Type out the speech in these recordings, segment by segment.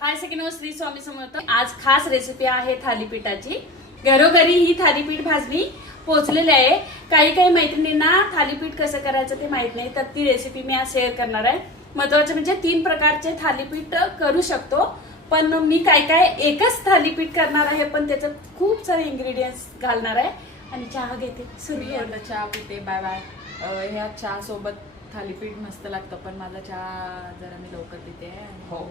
हाय सगळ्यांना, श्री स्वामी समर्थ। आज खास रेसिपी आहे थालीपीठाची। घरोघरी ही थालीपीठ भाजणी पोहोचलेली आहे। काही काही मैत्रिणींना थालीपीठ कसं करायचं ते माहित नाही, तर ती रेसिपी मी आज शेअर करणार आहे। महत्त्वाचं म्हणजे 3 प्रकारचे थालीपीठ करू शकतो, पण मी काय काय एकच थालीपीठ करणार आहे, पण त्याच्यात खूप सारे इंग्रेडिएंट्स घालणार आहे। आणि चहा घेते, सूर्य चहा पिते। Bye bye. ह्या चहा सोबत थालीपीठ मस्त लागतं, पण माझा चहा जरा मी लवकर पिते। हो,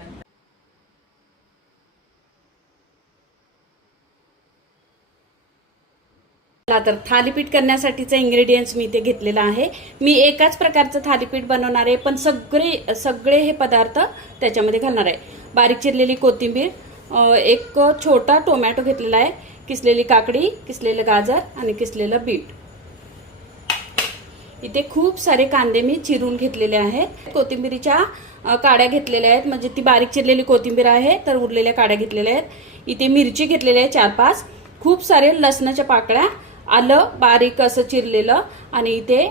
तर थालीपीठ करण्यासाठीचे इंग्रेडिएंट्स मी इथे घेतलेला आहे। मी एकाच प्रकारचं थालीपीठ बनवणार आहे, पण सगळे हे पदार्थ त्याच्यामध्ये घालणार आहे। बारीक चिरलेली कोथिंबीर, एक छोटा टोमॅटो घेतलेला आहे, किसलेली काकडी, किसलेलं गाजर आणि किसलेलं बीट। इथे खूप सारे कांदे मी चिरून घेतलेले आहेत। कोथिंबीरीच्या काड्या घेतलेल्या आहेत, म्हणजे ती बारीक चिरलेली कोथिंबीर आहे, तर उरलेल्या काड्या घेतलेल्या आहेत। इथे मिरची घेतलेली आहे 4-5, खूप सारे लसणाच्या पाकळ्या, आलं बारीक असं चिरलेलं, आणि इथे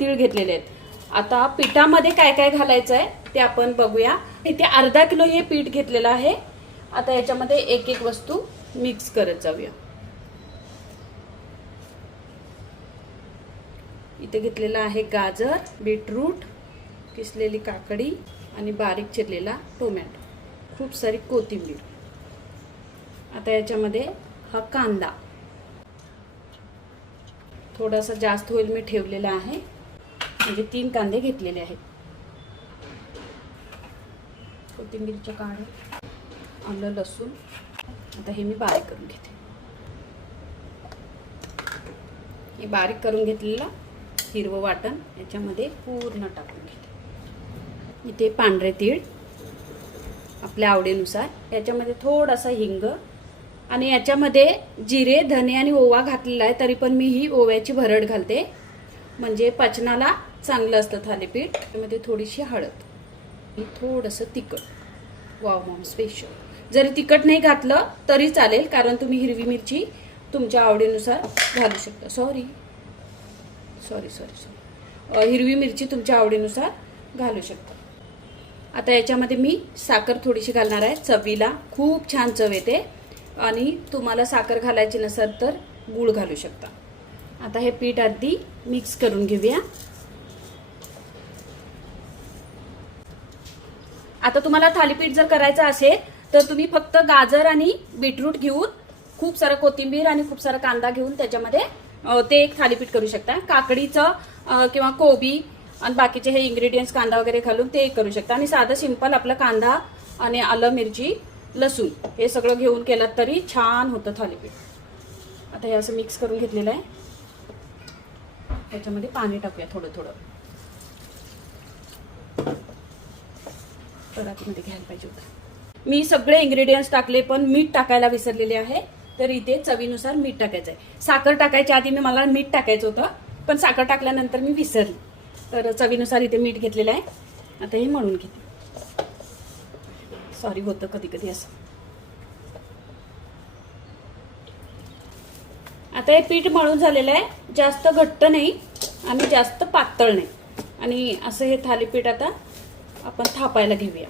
तीळ घेतलेले आहेत। आता पिठामध्ये काय काय घालायचं आहे ते आपण बघूया। इथे अर्धा किलो हे पीठ घेतलेलं आहे। आता याच्यामध्ये एक एक वस्तू मिक्स करत जाऊया। इथे घेतलेला आहे गाजर, बीटरूट, किसलेली काकडी आणि बारीक चिरलेला टोमॅटो, खूप सारी कोथिंबीर। आता याच्यामध्ये हा कांदा थोडासा जास्त होईल मी ठेवलेला आहे, म्हणजे 3 कांदे घेतलेले आहेत। कोथिंबीरच्या काड्या, आलं, लसूण। आता हे मी बारीक करून घेते। हे बारीक करून घेतलेला हिरवं वाटण याच्यामध्ये पूर्ण टाकून घेते। इथे पांढरे तीळ आपल्या आवडीनुसार, याच्यामध्ये थोडासा हिंग, आणि याच्यामध्ये जिरे, धने आणि ओवा घातलेला आहे, तरी पण मी ही ओव्याची भरड घालते, म्हणजे पचनाला चांगलं असतं थालीपीठ। त्यामध्ये थोडीशी हळद, थोडंसं तिखट, वाव मॉम स्पेशल। जरी तिखट नाही घातलं तरी चालेल, कारण तुम्ही हिरवी मिरची तुमच्या आवडीनुसार घालू शकता। सॉरी, हिरवी मिरची तुमच्या आवडीनुसार घालू शकता। आता याच्यामध्ये मी साखर थोडीशी घालणार आहे, चवीला खूप छान चव येते। आणि तुम्हाला साखर घालायची नसेल तर गूळ घालू शकता। आता हे पीठ आधी मिक्स करून घेऊया। आता तुम्हाला थालीपीठ जर करायचं असेल तर तुम्ही फक्त गाजर आणि बीटरूट घेऊन, खूप सारा कोथिंबीर आणि खूप सारा कांदा घेऊन त्याच्यामध्ये ते एक थालीपीठ करू शकता। काकडीचं किंवा कोबी आणि बाकीचे हे इंग्रेडिएंट्स कांदा वगैरे घालून ते करू शकता। आणि साधं सिंपल आपला कांदा आणि आलं, मिरची, लसूण हे सगळं घेऊन केलं तरी छान होतं थालीपीठ। आता हे असं मिक्स करून घेतलेलं आहे। त्याच्यामध्ये पाणी टाकूया थोडं थोडं, परातीमध्ये घ्यायला पाहिजे होतं। मी सगळे इंग्रेडिएंट्स टाकले, पण मीठ टाकायला विसरलेले आहे, तर इथे चवीनुसार मीठ टाकायचं आहे। साखर टाकायच्या आधी मला मीठ टाकायचं होतं, पण साखर टाकल्यानंतर मी विसरली, तर चवीनुसार इथे मीठ घेतलेलं आहे। आता हे मळून घेते। सॉरी, होतं कधी कधी असं। आता हे पीठ मळून झालेलं आहे, जास्त घट्ट नाही आणि जास्त पातळ नाही, आणि असं हे थालीपीठ आता आपण थापायला घेऊया।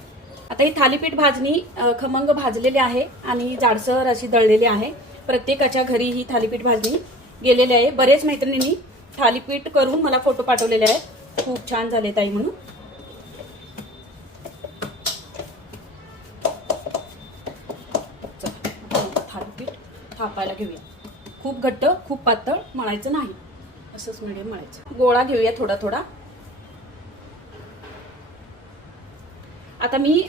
आता ही थालीपीठ भाजणी खमंग भाजलेली आहे आणि जाडसर अशी दळलेली आहे। प्रत्येकाच्या घरी ही थालीपीठ भाजणी गेलेली आहे। बरेच मैत्रिणींनी थालीपीठ करून मला फोटो पाठवलेले आहेत, खूप छान झाले ताई म्हणून। थालीपीठ थापायला घेऊया। खूप घट्ट खूप पातळ मळायचं नाही, असंच मिडियम मळायचं। गोळा घेऊया थोडा थोडा। आता मी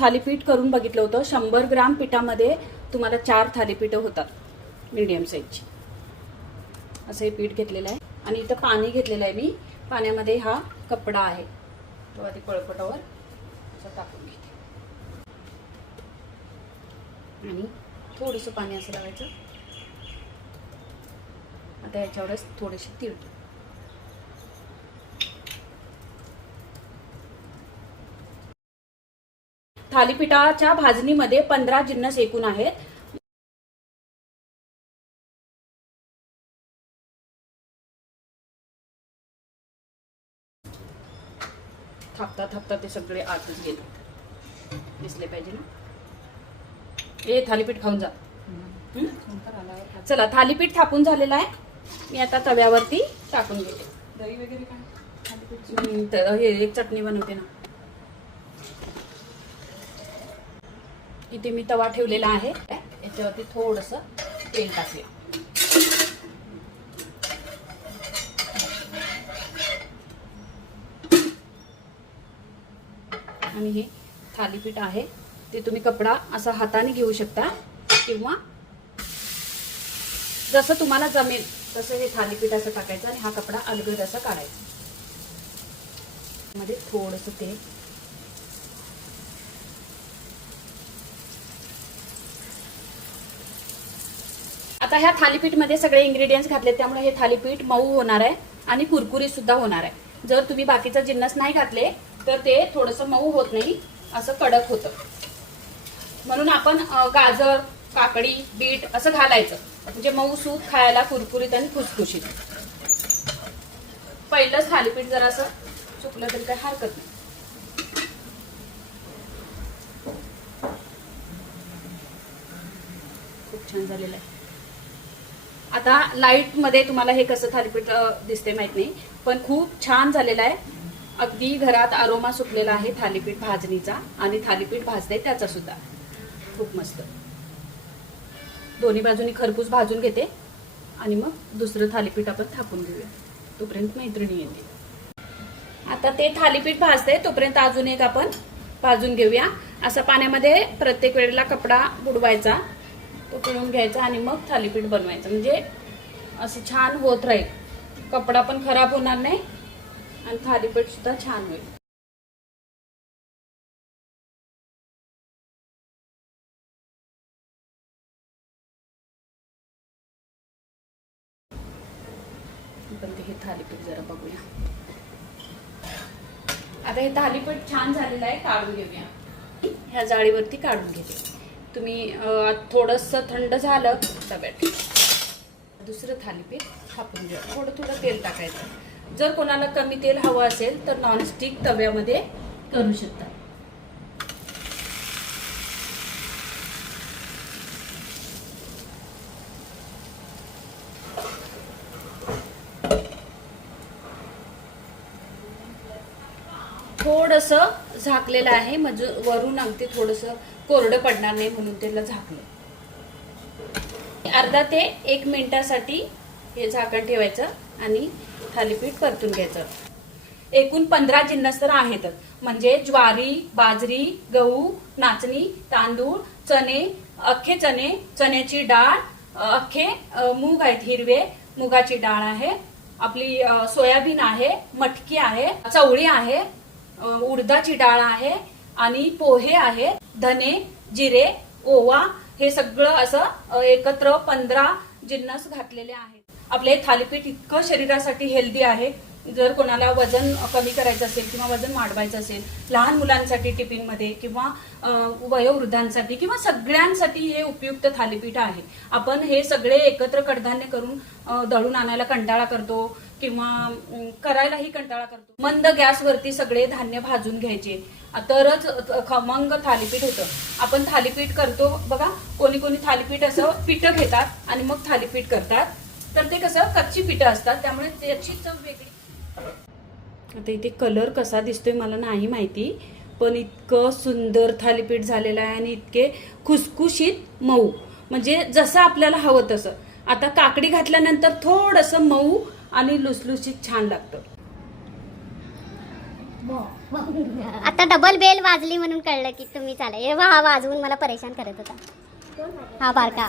थालीपीठ करून बघितलं होतं, 100 ग्राम पिठामध्ये तुम्हाला 4 थालीपीठं होतात, मीडियम साईजची। असं हे पीठ घेतलेलं आहे, आणि इथं पाणी घेतलेलं आहे मी। पाण्यामध्ये हा कपडा आहे, तो आधी पळपटावर असं टाकून घेते, आणि थोडंसं पाणी असं लावायचं। आता याच्यावरच थोडेसे तीळ। थालीपीठाच्या भाजणीमध्ये 15 जिन्नस एकूण आहेत। थापता थापता ते सगळे आतच गेले, दिसले पाहिजे ना। हे थालीपीठ खाऊन जा. नंतर आल्यावर खा. चला, थालीपीठ थापून झालेलं आहे. मी आता तव्यावरती टाकून घेते. दही वगैरे काय थालीपीठची? तर हे एक चटणी बनवते ना. इथे मी तवा ठेवलेला आहे. याच्यावरती थोडंसं तेल टाकूया. आणि हे थालीपीठ आहे ते तुम्ही कपडा असा हाताने घेऊ शकता किंवा जसं तुम्हाला जमेल तसं हे थालीपीठ असं टाकायचं आणि हा कपडा अलगद असा काढायचा. मध्ये थोडंसं तेल. आता ह्या थालीपीठमध्ये सगळे इंग्रेडियंट्स घातले त्यामुळे हे थालीपीठ मऊ होणार आहे आणि कुरकुरीत सुद्धा होणार आहे. जर तुम्ही बाकीचा जिन्नस नाही घातले तर ते थोडंसं मऊ होत नाही, असं कडक होतं. म्हणून आपण गाजर, काकडी, बीट असं घालायचं म्हणजे मऊ सूत खायला कुरकुरीत आणि खुसखुशीत. पहिलंच थालीपीठ जरा असं चुकलं तरी काही हरकत नाही. खूप छान झालेलं आहे. आता लाईट मध्ये तुम्हाला हे कसं थालीपीठ दिसते माहित नाही, पण खूप छान झालेलं आहे. अगदी घरात अरोमा सुटलेला आहे थालीपीठ भाजणीचा आणि थालीपीठ भाजते त्याचा सुद्धा. खूप मस्त. दोन्ही बाजूनी खरपूस भाजून घेते आणि मग दुसरं थालीपीठ आपण थापून घेऊया. तोपर्यंत मैत्रिणी येते. आता ते थालीपीठ भाजते तोपर्यंत अजून एक आपण भाजून घेऊया. असा पाण्यामध्ये प्रत्येक वेळेला कपडा बुडवायचा, तो पिळून घ्यायचा आणि मग थालीपीठ बनवायचं. म्हणजे असं छान होत राहील. कपडा पण खराब होणार नाही आणि थालीपीठ सुद्धा छान होईल. पण हे थालीपीठ जरा बघूया. आता हे थालीपीठ छान झालेलं आहे, काढून घेऊया. ह्या जाळीवरती काढून घेते. तुम्ही थोडंसं थंड झालं तव्यात दुसरं थालीपीठ थापून घ्या. थोडं थोडं तेल टाकायचं. जर कोणाला कमी तेल हवं असेल तर नॉनस्टिक तव्यामध्ये करू शकता. थोडंसं झाकलेलं आहे म्हणजे वरून अगदी थोडंसं कोरडं पडणार नाही म्हणून त्याला झाकलं. अर्धा ते 1 मिनिटासाठी हे झाकण ठेवायचं आणि थालीपीठ परतून घ्यायचं. एकूण 15 जिन्नस तर आहेतच. म्हणजे ज्वारी, बाजरी, गहू, नाचणी, तांदूळ, चणे, अख्खे चणे, चण्याची डाळ, अख्खे मूग आहेत हिरवे, मुगाची डाळ आहे, आपली सोयाबीन आहे, मटकी आहे, चवळी आहे, उडदाची डाळ आहे आणि पोहे आहे, धने, जिरे, ओवा, हे सगळं असं एकत्र 15 जिन्नस घातलेले आहेत. आपले थालीपीठ इतकं शरीरासाठी हेल्दी आहे. जर कोणाला वजन कमी करायचं असेल किंवा वजन वाढवायचं असेल, लहान मुलांसाठी टिफिनमध्ये किंवा वयोवृद्धांसाठी किंवा सगळ्यांसाठी हे उपयुक्त थालीपीठ आहे. आपण हे सगळे एकत्र कडधान्य करून दळून आणायला कंटाळा करतो किंवा करायलाही कंटाळा करतो. मंद गॅसवरती सगळे धान्य भाजून घ्यायचे तरच खमंग थालीपीठ होतं. आपण थालीपीठ करतो बघा, कोणी कोणी थालीपीठ असं पिठं घेतात आणि मग थालीपीठ करतात, तर ते कसं कच्ची पिठं असतात त्यामुळे त्याची चव वेगळी. आता इथे कलर कसा दिसतोय मला नाही माहिती, पण इतकं सुंदर थालीपीठ झालेलं आहे आणि इतके खुसखुशीत मऊ, म्हणजे जसं आपल्याला हवं तसं. आता काकडी घातल्यानंतर थोडंसं मऊ आणि लुसलुसीत छान लागतं. आता डबल बेल वाजली म्हणून कळलं की तुम्ही चाला. हे हा वाजवून मला परेशान करत होता हा बारका.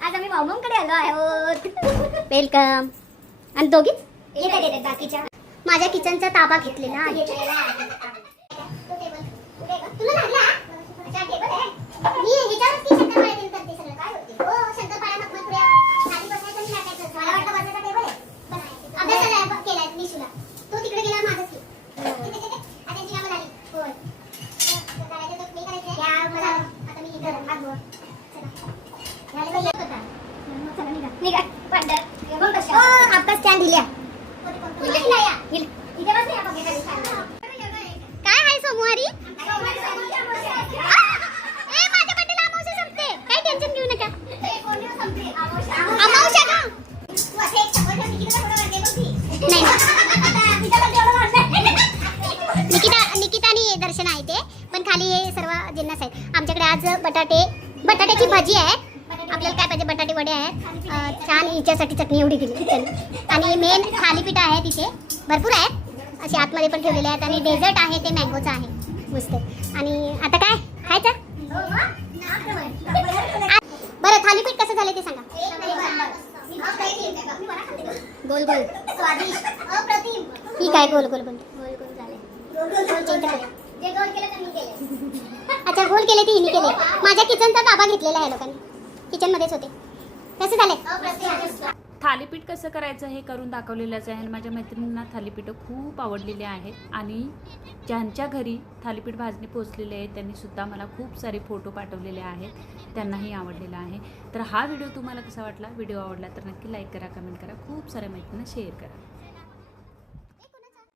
आज आम्ही मामांकडे आलो आहोत. वेलकम. आणि दोघीच बाकीच्या माझ्या किचनचा ताबा घेतलेला आहे. जिन्नस आहेत. आमच्याकडे आज बटाट्याची भाजी आहे. आपल्याला काय पाहिजे, बटाटे वडे आहेत. छान हिच्यासाठी चटणी एवढी केली त्यांनी. आणि मेन थालीपीठ आहे तिथे, भरपूर आहेत असे आतमध्ये पण ठेवलेले आहेत. आणि डेझर्ट आहे ते मँगोचं आहे मस्त. आणि आता काय खायचं? बरं, थालीपीठ कसं झालं ते सांगा. गोल गोल स्वादिष्ट अप्रतिम. ही काय गोल गोल बोलते? गोल गोल झाले. अच्छा, गोल केले ते हिने केले. माझ्या किचनचा ताबा घेतलेला आहे लोकांनी, किचनमध्येच होते. कसे झाले? थालीपीठ कसं करायचं हे करून दाखवलेलंच आहे. आणि माझ्या मैत्रिणींना थालीपीठं खूप आवडलेली आहेत. आणि ज्यांच्या घरी थालीपीठ भाजणी पोचलेले आहेत त्यांनी सुद्धा मला खूप सारे फोटो पाठवलेले आहेत, त्यांनाही आवडलेला आहे. तर हा व्हिडिओ तुम्हाला कसा वाटला? व्हिडिओ आवडला तर नक्की लाईक करा, कमेंट करा, खूप साऱ्या मैत्रिणींना शेअर करा.